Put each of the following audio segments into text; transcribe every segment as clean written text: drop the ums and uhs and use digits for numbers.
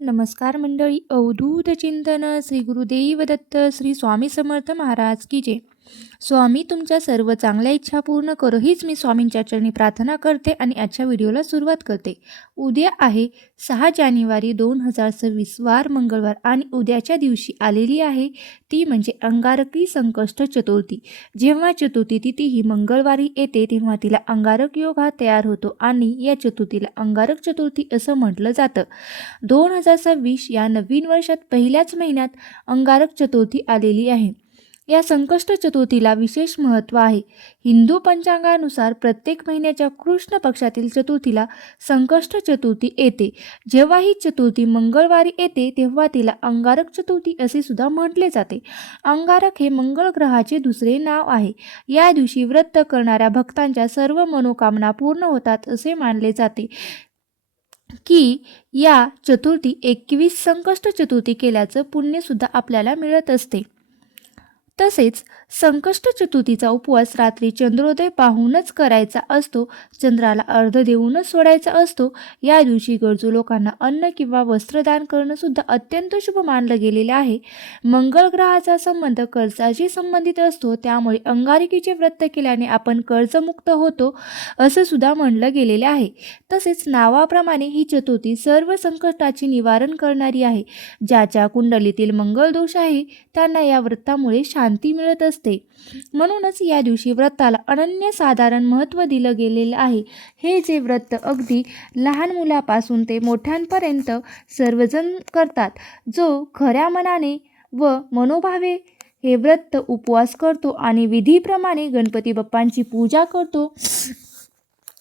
नमस्कार मंडळी. अवधूत चिंतन श्री गुरुदेव दत्त श्री स्वामी समर्थ महाराज की जय. स्वामी तुमच्या सर्व चांगल्या इच्छा पूर्ण करो हीच मी स्वामींच्या चरणी प्रार्थना करते आणि आजच्या व्हिडिओला सुरुवात करते. उद्या आहे 6 जानेवारी 2026 वार मंगळवार आणि उद्याच्या दिवशी आलेली आहे ती म्हणजे अंगारकी संकष्ट चतुर्थी. जेव्हा चतुर्थी तिथी ही मंगळवारी येते तेव्हा तिला अंगारक योग हा तयार होतो आणि या चतुर्थीला अंगारक चतुर्थी असं म्हटलं जातं. 2026 या नवीन वर्षात पहिल्याच महिन्यात अंगारक चतुर्थी आलेली आहे. या संकष्ट चतुर्थीला विशेष महत्त्व आहे. हिंदू पंचांगानुसार प्रत्येक महिन्याच्या कृष्ण पक्षातील चतुर्थीला संकष्ट चतुर्थी येते. जेव्हा ही चतुर्थी मंगळवारी येते तेव्हा तिला अंगारक चतुर्थी असे सुद्धा म्हटले जाते. अंगारक हे मंगळ ग्रहाचे दुसरे नाव आहे. या दिवशी व्रत करणाऱ्या भक्तांच्या सर्व मनोकामना पूर्ण होतात असे मानले जाते की या चतुर्थी 21 संकष्ट चतुर्थी केल्याचं पुण्यसुद्धा आपल्याला मिळत असते. तसेच संकष्ट चतुर्थीचा उपवास रात्री चंद्रोदय पाहूनच करायचा असतो. चंद्राला अर्ध देऊनच सोडायचा असतो. या दिवशी गरजू लोकांना अन्न किंवा वस्त्रदान करणं सुद्धा अत्यंत शुभ मानलं गेलेलं आहे. मंगळ ग्रहाचा संबंध कर्जाशी संबंधित असतो, त्यामुळे अंगारकीचे व्रत केल्याने आपण कर्जमुक्त होतो असं सुद्धा म्हणलं गेलेलं आहे. तसेच नावाप्रमाणे ही चतुर्थी सर्व संकटाचे निवारण करणारी आहे. ज्याच्या कुंडलीतील मंगळ दोष आहे त्यांना या व्रतामुळे शांती मिळत असते. म्हणूनच या दिवशी व्रताला अनन्यसाधारण महत्त्व दिलं गेलेलं आहे. हे जे व्रत अगदी लहान मुलापासून ते मोठ्यांपर्यंत सर्वजण करतात. जो खऱ्या मनाने व मनोभावे हे व्रत उपवास करतो आणि विधीप्रमाणे गणपती बाप्पांची पूजा करतो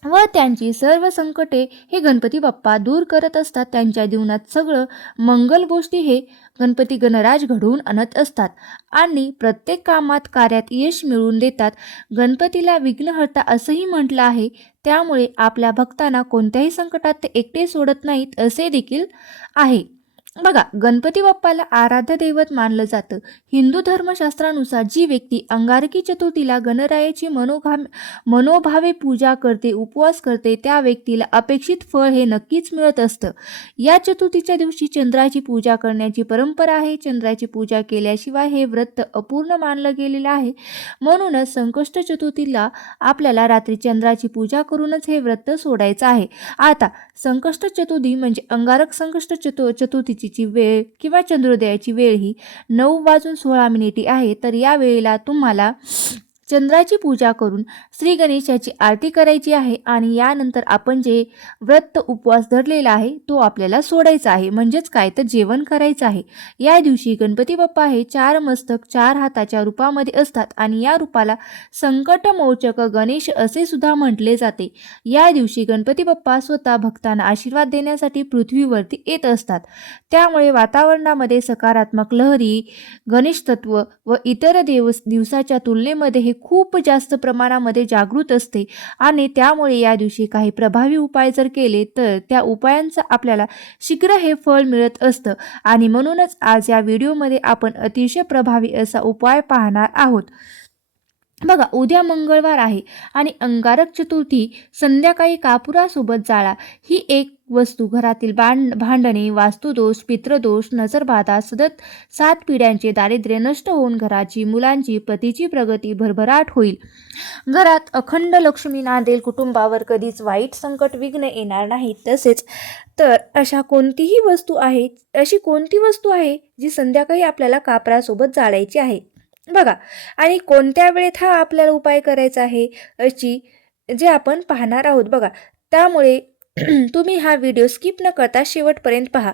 व त्यांची सर्व संकटे हे गणपती बाप्पा दूर करत असतात. त्यांच्या जीवनात सगळं मंगल गोष्टी हे गणपती गणराज घडवून आणत असतात आणि प्रत्येक कामात कार्यात यश मिळवून देतात. गणपतीला विघ्नहर्ता असंही म्हटलं आहे. त्यामुळे आपल्या भक्तांना कोणत्याही संकटात ते एकटे सोडत नाहीत असे देखील आहे. बघा, गणपती बाप्पाला आराध्य दैवत मानलं जातं. हिंदू धर्मशास्त्रानुसार जी व्यक्ती अंगारकी चतुर्थीला गणरायाची मनोभावे पूजा करते, उपवास करते, त्या व्यक्तीला अपेक्षित फळ हे नक्कीच मिळत असतं. या चतुर्थीच्या दिवशी चंद्राची पूजा करण्याची परंपरा आहे. चंद्राची पूजा केल्याशिवाय हे व्रत अपूर्ण मानलं गेलेलं आहे. म्हणूनच संकष्ट चतुर्थीला आपल्याला रात्री चंद्राची पूजा करूनच हे व्रत सोडायचं आहे. आता संकष्ट चतुर्थी म्हणजे अंगारक संकष्ट चतुर्थीची वेळ किंवा चंद्रोदयाची वेळ ही 9:16 आहे. तर या वेळेला तुम्हाला चंद्राची पूजा करून श्री गणेशाची आरती करायची आहे आणि यानंतर आपण जे व्रत उपवास धरलेला आहे तो आपल्याला सोडायचा आहे. म्हणजेच काय तर जेवण करायचं आहे. या दिवशी गणपती बाप्पा हे 4 मस्तक 4 हाताच्या रूपामध्ये असतात आणि या रूपाला संकटमोचक गणेश असे सुद्धा म्हटले जाते. या दिवशी गणपती बाप्पा स्वतः भक्तांना आशीर्वाद देण्यासाठी पृथ्वीवरती येत असतात. त्यामुळे वातावरणामध्ये सकारात्मक लहरी, गणेश तत्व व इतर दिवसाच्या तुलनेमध्ये हे खूप जास्त प्रमाणामध्ये जागृत असते आणि त्यामुळे या दिवशी काही प्रभावी उपाय जर केले तर त्या उपायांचं आपल्याला शीघ्र हे फळ मिळत असतं. आणि म्हणूनच आज या व्हिडिओमध्ये आपण अतिशय प्रभावी असा उपाय पाहणार आहोत. बघा, उद्या मंगळवार आहे आणि अंगारक चतुर्थी संध्याकाळी कापुरासोबत जाळा. ही एक वस्तू घरातील भांडणे, वास्तुदोष, पितृदोष, नजरबाधा, सतत 7 पिढ्यांचे दारिद्र्य नष्ट होऊन घराची, मुलांची, पतीची प्रगती, भरभराट होईल. घरात अखंड लक्ष्मी नांदेल. कुटुंबावर कधीच वाईट संकट विघ्न येणार नाही. तसेच तर अशी कोणती वस्तू आहे जी संध्याकाळी आपल्याला कापरासोबत जाळायची आहे. बघा, आणि कोणत्या वेळेत हा आपल्याला उपाय करायचा आहे अशी जे आपण पाहणार आहोत. बघा, त्यामुळे तुम्ही हा व्हिडिओ स्किप न करता शेवटपर्यंत पहा.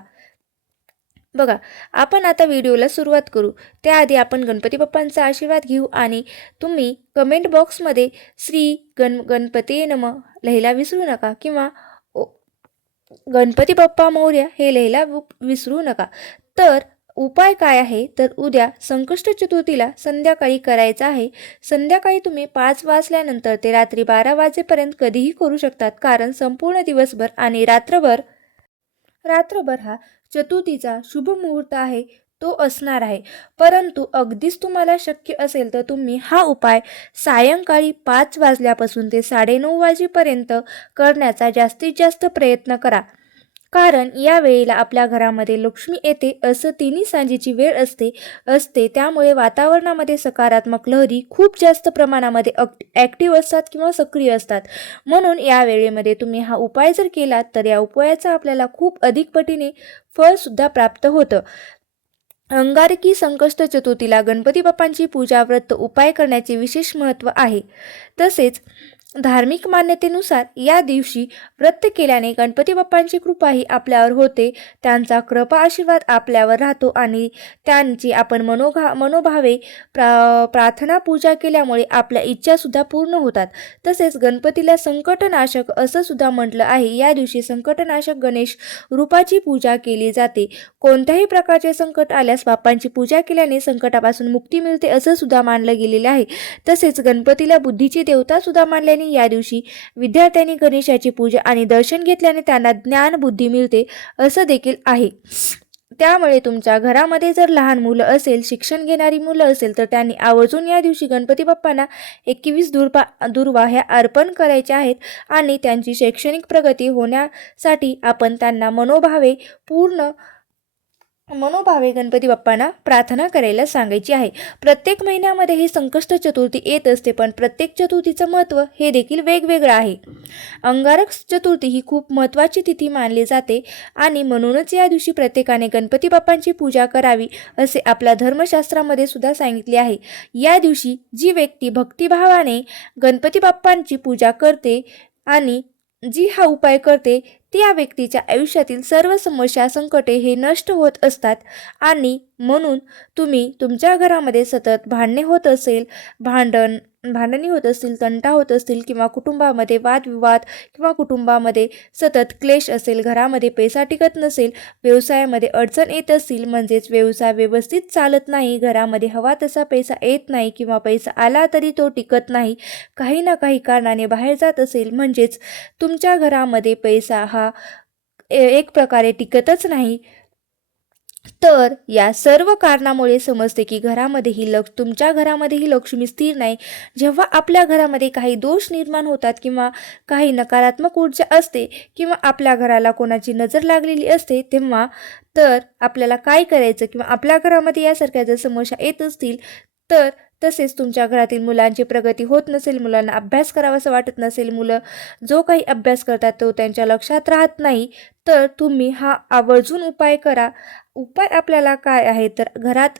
बघा, आपण आता व्हिडिओला सुरुवात करू. त्याआधी आपण गणपती बाप्पांचा आशीर्वाद घेऊ आणि तुम्ही कमेंट बॉक्समध्ये गणपती नमः लिहायला विसरू नका किंवा गणपती बाप्पा मोरया हे लिहायला विसरू नका. तर उपाय काय आहे तर उद्या संकष्ट चतुर्थीला संध्याकाळी करायचा आहे. संध्याकाळी तुम्ही 5 वाजल्यानंतर ते रात्री 12 वाजेपर्यंत कधीही करू शकतात, कारण संपूर्ण दिवसभर आणि रात्रभर हा चतुर्थीचा शुभ मुहूर्त आहे तो असणार आहे. परंतु अगदीच तुम्हाला शक्य असेल तर तुम्ही हा उपाय सायंकाळी 5 वाजल्यापासून ते 9:30 वाजेपर्यंत करण्याचा जास्तीत जास्त प्रयत्न करा. कारण या वेळेला आपल्या घरामध्ये लक्ष्मी येते असं तिन्ही सांजेची वेळ असते त्यामुळे वातावरणामध्ये सकारात्मक लहरी खूप जास्त प्रमाणामध्ये ॲक्टिव्ह असतात किंवा सक्रिय असतात. म्हणून या वेळेमध्ये तुम्ही हा उपाय जर केलात तर या उपायाचा आपल्याला खूप अधिक पटीने फळसुद्धा प्राप्त होतं. अंगारकी संकष्ट चतुर्थीला गणपती बाप्पांची पूजा व्रत उपाय करण्याचे विशेष महत्त्व आहे. तसेच धार्मिक मान्यतेनुसार या दिवशी व्रत केल्याने गणपती बाप्पांची कृपाही आपल्यावर होते, त्यांचा कृपा आशीर्वाद आपल्यावर राहतो आणि त्यांची आपण मनोभावे प्रार्थना पूजा केल्यामुळे आपल्या इच्छासुद्धा पूर्ण होतात. तसेच गणपतीला संकटनाशक असं सुद्धा म्हटलं आहे. या दिवशी संकटनाशक गणेश रूपाची पूजा केली जाते. कोणत्याही प्रकारचे संकट आल्यास बाप्पांची पूजा केल्याने संकटापासून मुक्ती मिळते असं सुद्धा मानलं गेलेलं आहे. तसेच गणपतीला बुद्धीची देवता सुद्धा मानल्याने या दिवशी विद्यार्थ्यांनी गणेशाची पूजा आणि दर्शन घेतल्याने त्यांना ज्ञान बुद्धी मिळते असं देखील आहे. त्यामुळे तुमच्या घरामध्ये जर लहान मुलं असेल, शिक्षण घेणारी मुलं असेल तर त्यांनी आवर्जून या दिवशी गणपती बाप्पांना 21 दुर्वा ह्या अर्पण करायच्या आहेत आणि त्यांची शैक्षणिक प्रगती होण्यासाठी आपण त्यांना मनोभावे गणपती बाप्पांना प्रार्थना करायला सांगायची आहे. प्रत्येक महिन्यामध्ये ही संकष्ट चतुर्थी येत असते, पण प्रत्येक चतुर्थीचं महत्त्व हे देखील वेगवेगळं आहे. अंगारक चतुर्थी ही खूप महत्त्वाची तिथी मानली जाते आणि म्हणूनच या दिवशी प्रत्येकाने गणपती बाप्पांची पूजा करावी असे आपल्या धर्मशास्त्रामध्ये सुद्धा सांगितले आहे. या दिवशी जी व्यक्ती भक्तिभावाने गणपती बाप्पांची पूजा करते आणि जी हा उपाय करते त्या व्यक्तीच्या आयुष्यातील सर्व समस्या संकटे हे नष्ट होत असतात आणि म्हणून तुम्ही तुमच्या घरामध्ये सतत भांडणे होत असेल, भांडणी होत असतील, तंटा होत असतील किंवा कुटुंबामध्ये वादविवाद किंवा कुटुंबामध्ये सतत क्लेश असेल, घरामध्ये पैसा टिकत नसेल, व्यवसायामध्ये अडचण येत असतील म्हणजेच व्यवसाय व्यवस्थित चालत नाही, घरामध्ये हवा तसा पैसा येत नाही किंवा पैसा आला तरी तो टिकत नाही, काही ना काही कारणाने बाहेर जात असेल म्हणजेच तुमच्या घरामध्ये पैसा हा एक प्रकारे टिकतच नाही, तर या सर्व कारणामुळे समजते की तुमच्या घरामध्ये ही लक्ष्मी स्थिर नाही. जेव्हा आपल्या घरामध्ये काही दोष निर्माण होतात किंवा काही नकारात्मक ऊर्जा असते किंवा आपल्या घराला कोणाची नजर लागलेली असते तेव्हा तर आपल्याला काय करायचं किंवा आपल्या घरामध्ये यासारख्या जर समस्या येत असतील तर तसेच तुमच्या घरातील मुलांची प्रगती होत नसेल, मुलांना अभ्यास करावासा वाटत नसेल, मुलं जो काही अभ्यास करतात तो त्यांच्या लक्षात राहत नाही, तर तुम्ही हा आवर्जून उपाय करा. उपाय आपल्याला काय आहे तर घरात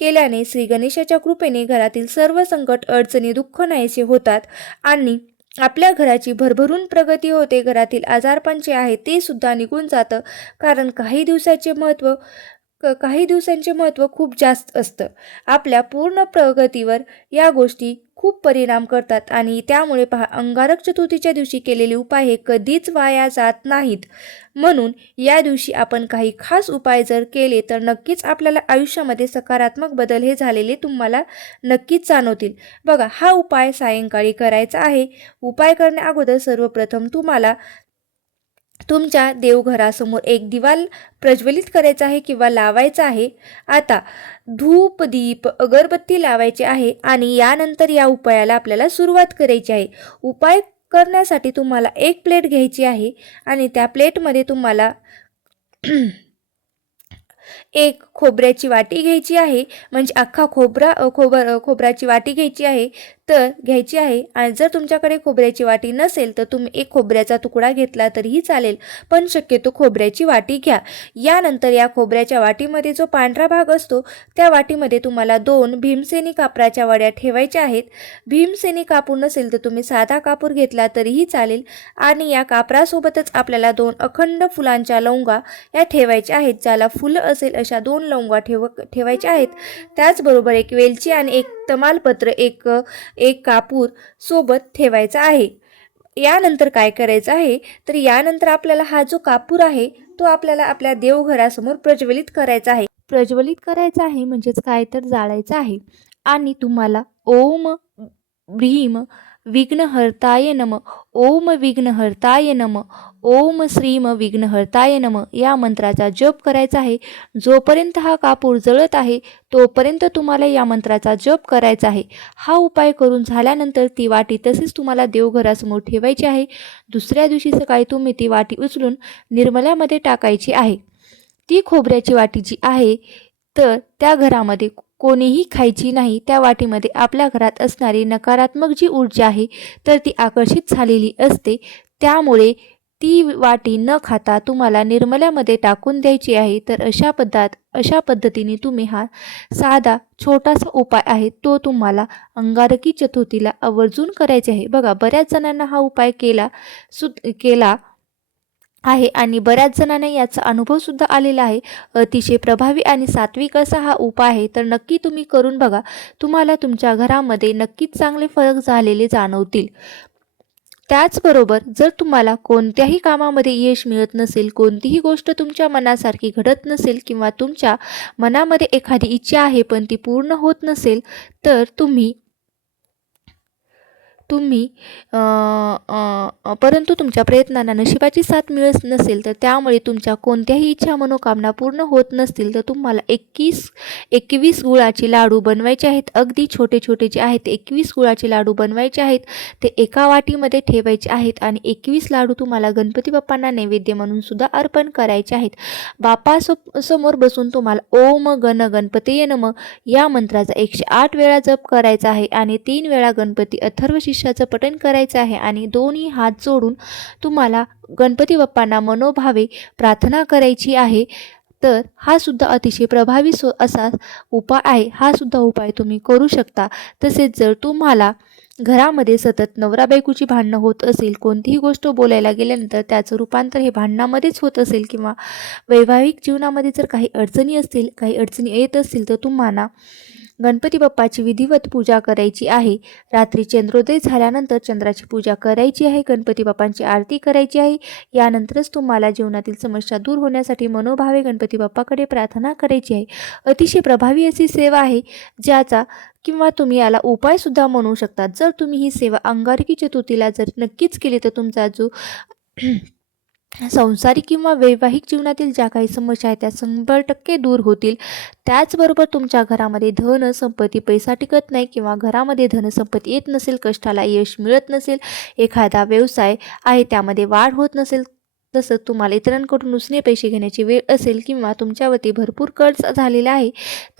केल्याने श्री गणेशाच्या कृपेने घरातील सर्व संकट अडचणी दुःख नाहीसे होतात आणि आपल्या घराची भरभरून प्रगती होते. घरातील आजारपण जे आहे ते सुद्धा निघून जातं, कारण काही दिवसांचे महत्त्व खूप जास्त असतं. आपल्या पूर्ण प्रगतीवर या गोष्टी खूप परिणाम करतात आणि त्यामुळे पहा, अंगारक चतुर्थीच्या दिवशी केलेले उपाय हे कधीच वाया जात नाहीत. म्हणून या दिवशी आपण काही खास उपाय जर केले तर नक्कीच आपल्याला आयुष्यामध्ये सकारात्मक बदल हे झालेले तुम्हाला नक्कीच जाणवतील. बघा, हा उपाय सायंकाळी करायचा आहे. उपाय करण्या अगोदर सर्वप्रथम तुम्हाला तुमच्या देवघरासमोर एक दिवा प्रज्वलित करायचा आहे किंवा लावायचा आहे. आता धूप, दीप, अगरबत्ती लावायची आहे आणि यानंतर या उपायाला आपल्याला सुरुवात करायची आहे. उपाय करण्यासाठी तुम्हाला एक प्लेट घ्यायची आहे आणि त्या प्लेटमध्ये तुम्हाला एक खोबऱ्याची वाटी घ्यायची आहे, म्हणजे अख्खा खोबऱ्याची वाटी घ्यायची आहे आणि जर तुमच्याकडे खोबऱ्याची वाटी नसेल तर तुम्ही एक खोबऱ्याचा तुकडा घेतला तरीही चालेल, पण शक्यतो खोबऱ्याची वाटी घ्या. यानंतर या खोबऱ्याच्या वाटीमध्ये जो पांढरा भाग असतो त्या वाटीमध्ये तुम्हाला 2 भीमसेनी कापराच्या वड्या ठेवायच्या आहेत. भीमसेनी कापूर नसेल तर तुम्ही साधा कापूर घेतला तरीही चालेल आणि या कापरासोबतच आपल्याला 2 अखंड फुलांच्या लवंगा या ठेवायच्या आहेत. ज्याला फुलं असेल अशा 2 लवंगा ठेवायच्या आहेत. त्याचबरोबर एक वेलची आणि एक तमालपत्र, एक कापूर सोबत ठेवायचा आहे. यानंतर काय करायचं आहे तर यानंतर आपल्याला हा जो कापूर आहे तो आपल्याला आपल्या देवघरासमोर प्रज्वलित करायचा आहे. म्हणजेच काय तर जाळायचा आहे आणि तुम्हाला ओम भ्रीम विघ्नहर्ताय नम, ओम विघ्नहर्ताय नम, ओम श्रीम विघ्नहर्ताय नमः या मंत्राचा जप करायचा आहे. जोपर्यंत हा कापूर जळत आहे तोपर्यंत तुम्हाला या मंत्राचा जप करायचा आहे. हा उपाय करून झाल्यानंतर ती वाटी तसेच तुम्हाला देवघरासमोर ठेवायची आहे. दुसऱ्या दिवशी सकाळी तुम्ही ती वाटी उचलून निर्मल्यामध्ये टाकायची आहे. ती खोबऱ्याची वाटी जी आहे तर त्या घरामध्ये कोणीही खायची नाही. त्या वाटीमध्ये आपल्या घरात असणारी नकारात्मक जी ऊर्जा आहे तर ती आकर्षित झालेली असते. त्यामुळे ती वाटी न खाता तुम्हाला निर्मल्यामध्ये टाकून द्यायची आहे. तर अशा पद्धतीने तुम्ही हा साधा छोटासा उपाय आहे तो तुम्हाला अंगारकी चतुर्थीला आवर्जून करायचे आहे. बघा, बऱ्याच जणांना हा उपाय केला आहे आणि बऱ्याच जणांना याचा अनुभवसुद्धा आलेला आहे. अतिशय प्रभावी आणि सात्विक असा हा उपाय आहे. तर नक्की तुम्ही करून बघा. तुम्हाला तुमच्या घरामध्ये नक्कीच चांगले फरक झालेले जाणवतील. त्याचबरोबर जर तुम्हाला कोणत्याही कामामध्ये यश मिळत नसेल, कोणतीही गोष्ट तुमच्या मनासारखी घडत नसेल किंवा तुमच्या मनामध्ये एखादी इच्छा आहे पण ती पूर्ण होत नसेल, तर तुम्ही परंतु तुमच्या प्रयत्नांना नशिबाची साथ मिळत नसेल, तर त्यामुळे तुमच्या कोणत्याही इच्छा मनोकामना पूर्ण होत नसतील, तर तुम्हाला 21 गुळाचे लाडू बनवायचे आहेत. अगदी छोटे छोटे जे आहेत 21 गुळाचे लाडू बनवायचे आहेत. ते एका वाटीमध्ये ठेवायचे आहेत आणि 21 लाडू तुम्हाला गणपती बाप्पांना नैवेद्य म्हणून सुद्धा अर्पण करायचे आहेत. समोर बसून तुम्हाला ओम गण गणपतये नमः या मंत्राचा 108 वेळा जप करायचा आहे आणि 3 वेळा गणपती अथर्व शीर्षाचं पठण करायचं आहे आणि दोन्ही हात जोडून तुम्हाला गणपती बाप्पांना मनोभावे प्रार्थना करायची आहे. तर हा सुद्धा अतिशय प्रभावी असा उपाय आहे. हा सुद्धा उपाय तुम्ही करू शकता. तसेच जर तुम्हाला घरामध्ये सतत नवरा बायकोची भांडणं होत असेल, कोणतीही गोष्ट बोलायला गेल्यानंतर त्याचं रूपांतर हे भांडणामध्येच होत असेल किंवा वैवाहिक जीवनामध्ये जर काही अडचणी येत असतील, तर तुम्हाला गणपती बाप्पाची विधिवत पूजा करायची आहे. रात्री चंद्रोदय झाल्यानंतर चंद्राची पूजा करायची आहे. गणपती बाप्पांची आरती करायची आहे. यानंतरच तुम्हाला जीवनातील समस्या दूर होण्यासाठी मनोभावे गणपती बाप्पाकडे प्रार्थना करायची आहे. अतिशय प्रभावी अशी सेवा आहे, ज्याचा किंवा तुम्ही याला उपायसुद्धा म्हणू शकता. जर तुम्ही ही सेवा अंगारकी चतुर्थीला जर नक्कीच केली तर तुमचा जो संसारिक किंवा वैवाहिक जीवनातील ज्या काही समस्या आहेत त्या 100% दूर होतील. त्याचबरोबर तुमच्या घरामध्ये धन संपत्ती पैसा टिकत नाही किंवा घरामध्ये धन संपत्ती येत नसेल, कष्टाला यश मिळत नसेल, एखादा व्यवसाय आहे त्यामध्ये वाढ होत नसेल, तसंच तुम्हाला इतरांकडून उसने पैसे घेण्याची वेळ असेल किंवा तुमच्यावरती भरपूर कर्ज झालेलं आहे,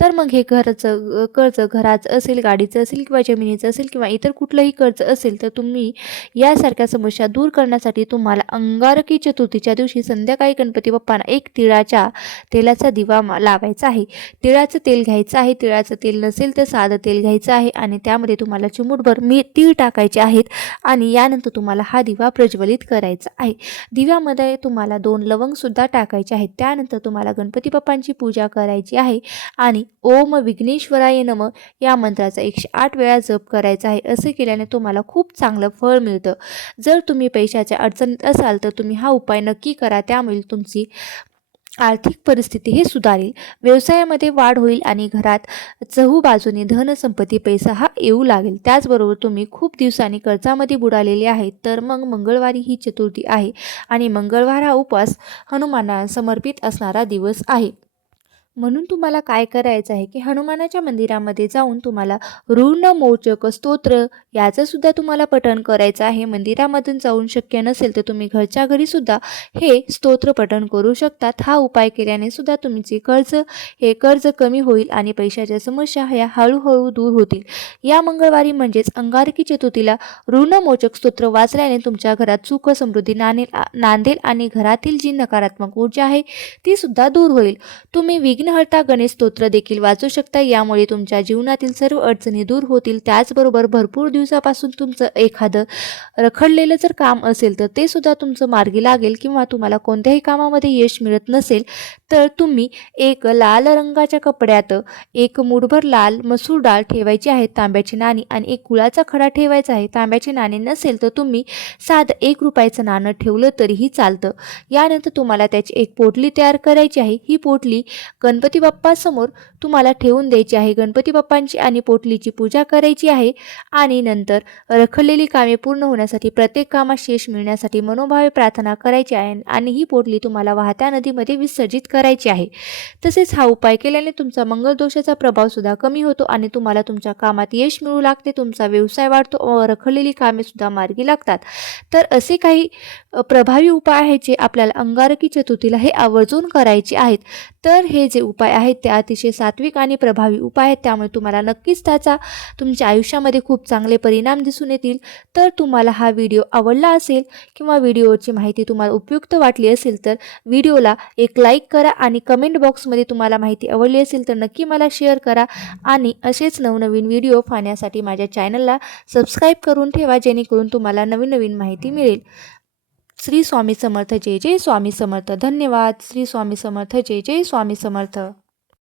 तर मग हे कर्ज घराचं असेल, गाडीचं असेल किंवा जमिनीचं असेल किंवा इतर कुठलंही कर्ज असेल, तर तुम्ही यासारख्या समस्या दूर करण्यासाठी तुम्हाला अंगारकी चतुर्थीच्या दिवशी संध्याकाळी गणपती बाप्पांना एक तिळाच्या तेलाचा दिवा लावायचा आहे. तिळाचं तेल घ्यायचं आहे. तिळाचं तेल नसेल तर साधं तेल घ्यायचं आहे आणि त्यामध्ये तुम्हाला चिमूटभर तीळ टाकायचे आहेत आणि यानंतर तुम्हाला हा दिवा प्रज्वलित करायचा आहे. दिव्यामध्ये तुम्हाला 2 लवंग सुद्धा टाकायचे आहेत. त्यानंतर तुम्हाला गणपती बाप्पांची पूजा करायची आहे आणि ओम विघ्नेश्वराय नमः या मंत्राचा 108 वेळा जप करायचा आहे. असे केल्याने तुम्हाला खूप चांगलं फळ मिळतं. जर तुम्ही पैशाच्या अडचणीत असाल तर तुम्ही हा उपाय नक्की करा. त्यामुळे तुमची आर्थिक परिस्थिती हे सुधारेल, व्यवसायामध्ये वाढ होईल आणि घरात चहूबाजूने धन संपत्ती पैसा हा येऊ लागेल. त्याचबरोबर तुम्ही खूप दिवसांनी कर्जामध्ये बुडालेले आहेत, तर मग मंगळवारी ही चतुर्थी आहे आणि मंगळवार हा उपवास हनुमानाला समर्पित असणारा दिवस आहे. म्हणून तुम्हाला काय करायचं आहे की हनुमानाच्या मंदिरामध्ये जाऊन तुम्हाला ऋणमोचक स्तोत्र याचं सुद्धा तुम्हाला पठण करायचं आहे. मंदिरामधून जाऊन शक्य नसेल तर तुम्ही घरच्या घरी सुद्धा हे स्तोत्र पठण करू शकतात. हा उपाय केल्याने सुद्धा तुमचे कर्ज कमी होईल आणि पैशाच्या समस्या ह्या हळूहळू दूर होतील. या मंगळवारी म्हणजेच अंगारकी चतुर्थीला ऋणमोचक स्तोत्र वाचल्याने तुमच्या घरात सुख समृद्धी नांदेल आणि घरातील जी नकारात्मक ऊर्जा आहे ती सुद्धा दूर होईल. तुम्ही विघ्नहर्ता गणेश स्तोत्र देखील वाचू शकता. यामुळे तुमच्या जीवनातील सर्व अडचणी दूर होतील. त्याचबरोबर भरपूर दिवसापासून तुमचं एखादं रखडलेलं जर काम असेल तर ते सुद्धा तुमचं मार्गी लागेल किंवा तुम्हाला कोणत्याही कामामध्ये यश मिळत नसेल तर तुम्ही एक लाल रंगाच्या कपड्यात एक मूठभर लाल मसूर डाळ ठेवायची आहे, तांब्याची नाणी आणि एक गुळाचा खडा ठेवायचा आहे. तांब्याचे नाणे नसेल तर तुम्ही साधं 1 रुपयाचं नाणं ठेवलं तरीही चालतं. यानंतर तुम्हाला त्याची एक पोटली तयार करायची आहे. ही पोटली गणपती बाप्पासमोर तुम्हाला ठेवून द्यायची आहे. गणपती बाप्पांची आणि पोटलीची पूजा करायची आहे आणि नंतर रखडलेली कामे पूर्ण होण्यासाठी, प्रत्येक कामास यश मिळण्यासाठी मनोभावे प्रार्थना करायची आहे आणि ही पोटली तुम्हाला वाहत्या नदीमध्ये विसर्जित करायची आहे. तसेच हा उपाय केल्याने तुमचा मंगळ दोषाचा प्रभाव सुद्धा कमी होतो आणि तुम्हाला तुमच्या कामात यश मिळू लागते, तुमचा व्यवसाय वाढतो व रखडलेली कामे सुद्धा मार्गी लागतात. तर असे काही प्रभावी उपाय आहेत जे आपल्याला अंगारकी चतुर्थीला हे आवर्जून करायचे आहेत. तर हे जे उपाय आहेत ते अतिशय सात्विक आणि प्रभावी उपाय आहेत, त्यामुळे तुम्हाला नक्कीच त्याचा तुमच्या आयुष्यामध्ये खूप चांगले परिणाम दिसून येतील. तर तुम्हाला हा व्हिडिओ आवडला असेल किंवा व्हिडिओची माहिती तुम्हाला उपयुक्त वाटली असेल तर व्हिडिओला एक लाईक करा आणि कमेंट बॉक्समध्ये तुम्हाला माहिती आवडली असेल तर नक्की मला शेअर करा आणि असेच नवनवीन व्हिडिओ पाहण्यासाठी माझ्या चॅनलला सबस्क्राईब करून ठेवा, जेणेकरून तुम्हाला नवीन नवीन माहिती मिळेल. श्री स्वामी समर्थ. जय जय स्वामी समर्थ. धन्यवाद. श्री स्वामी समर्थ. जय जय स्वामी समर्थ.